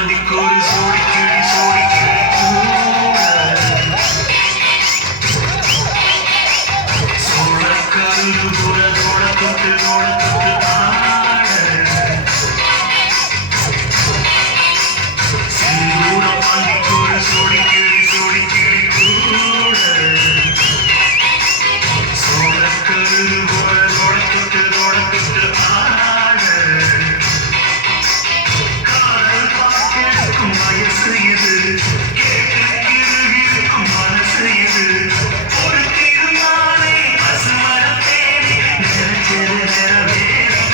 பாண்டிக்கோரு சோடி கிளி கூட சோழக்கல்லு கூட தோட தொட்டு ஆட சிந்தூர பாண்டிக்கோரு சோடி கிளி கூட சோழக்கல்லு கூட தோட தொட்டு ஆட காதல் பார்த்திருக்கும் வயசு இது கேட்டு இருக்கும் மனசு இது ஒரு திருநாளே பசுமர தேடி நினைச்சது நிறவேறும்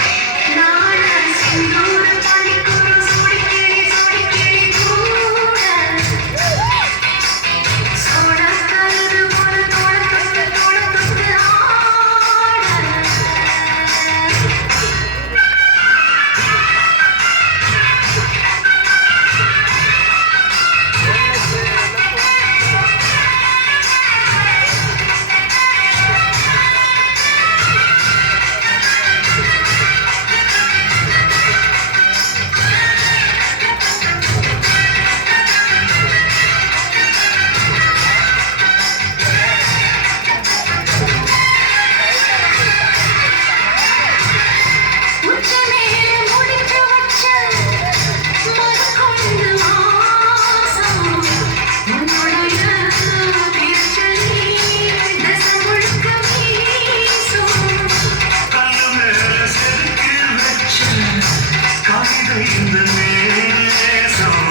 இந்த நேசம்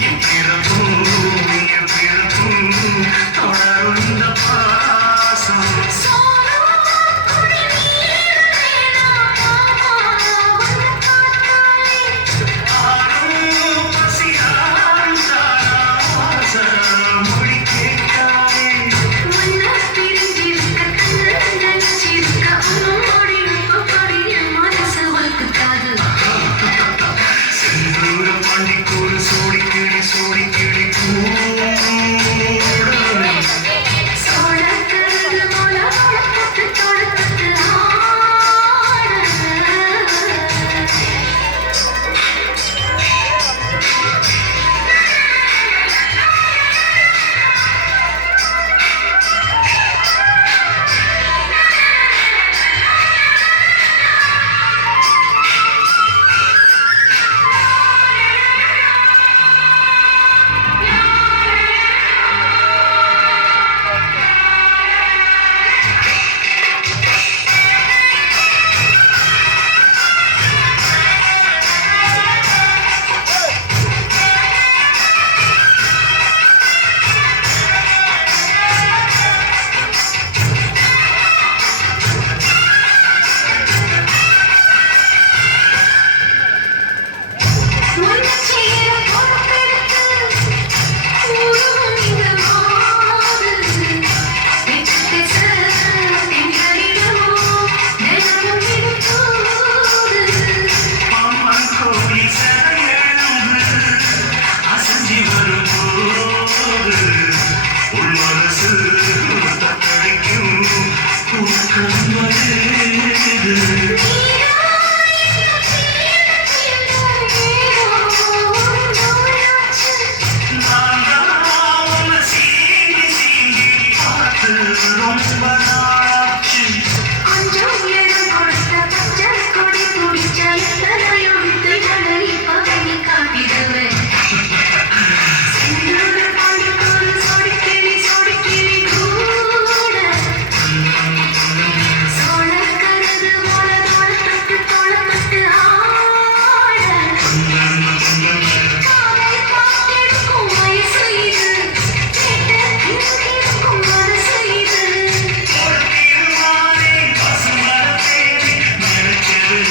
என் பிறப்பும் தொடரும் இந்த பாசம் ஆரும் பசியாரும் தாராச மொழி கேட்காதே சிந்தூர பாண்டிக்கோரு சோடி கிளி கூட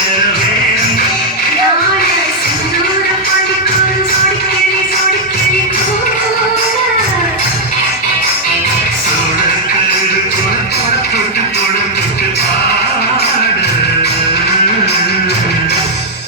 Yeah.